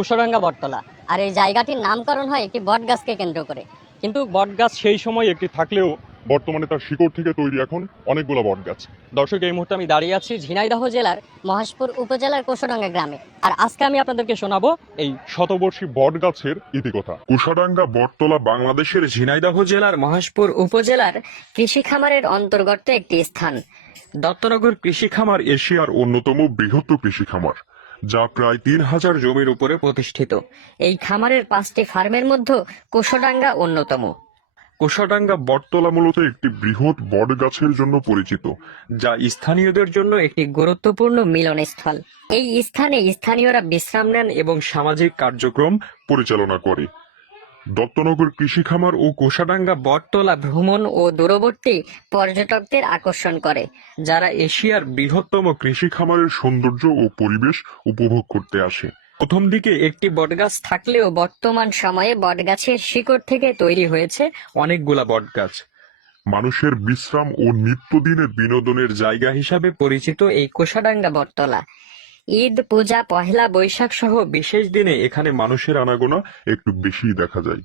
কুশডাঙ্গা বটতলা। আর এই জায়গাটির নামকরণ হয় একটি বট গাছকে কেন্দ্র করে। কিন্তু বটগাছ সেই সময় একটি থাকলেও বর্তমানে তার শিকড় থেকে তৈরি এখন অনেকগুলো বটগাছ। দর্শক, এই মুহূর্তে আমি দাঁড়িয়ে আছি ঝিনাইদহ জেলার মহেশপুর উপজেলার কুশডাঙ্গা গ্রামে। আর আজকে আমি আপনাদেরকে শোনাবো এই শতবর্ষী বটগাছের ইতিকথা। কুশাডাঙ্গা বটতলা বাংলাদেশের ঝিনাইদহ জেলার মহেশপুর উপজেলার কৃষি খামারের অন্তর্গত একটি স্থান। দত্তনগর কৃষি খামার এশিয়ার অন্যতম বৃহত্তর কৃষি খামার, যা প্রায় ৩,০০০ জমির উপরে প্রতিষ্ঠিত। এই খামারের 5টি ফার্মের মধ্যে কুশডাঙ্গা অন্যতম। কুশাডাঙ্গা বটতলা মূলত একটি বৃহৎ বটগাছের জন্য পরিচিত, যা স্থানীয়দের জন্য একটি গুরুত্বপূর্ণ মিলনস্থল। এই স্থানে স্থানীয়রা বিশ্রাম নেন এবং সামাজিক কার্যক্রম পরিচালনা করে। দত্তনগর কৃষি খামার ও কুশাডাঙ্গা বটতলা ভ্রমণ ও দূরবর্তী পর্যটকদের আকর্ষণ করে, যারা এশিয়ার বৃহত্তম কৃষি খামারের সৌন্দর্য ও পরিবেশ উপভোগ করতে আসে। প্রথম দিকে একটি বটগাছ থাকলেও বর্তমান সময়ে বটগাছের শিকড় থেকে তৈরি হয়েছে অনেকগুলা বটগাছ। মানুষের বিশ্রাম ও নিত্যদিনের বিনোদনের জায়গা হিসাবে পরিচিত এই কুশডাঙ্গা বটতলা। ঈদ, পূজা, পহেলা বৈশাখ সহ বিশেষ দিনে এখানে মানুষের আনাগোনা একটু বেশিই দেখা যায়।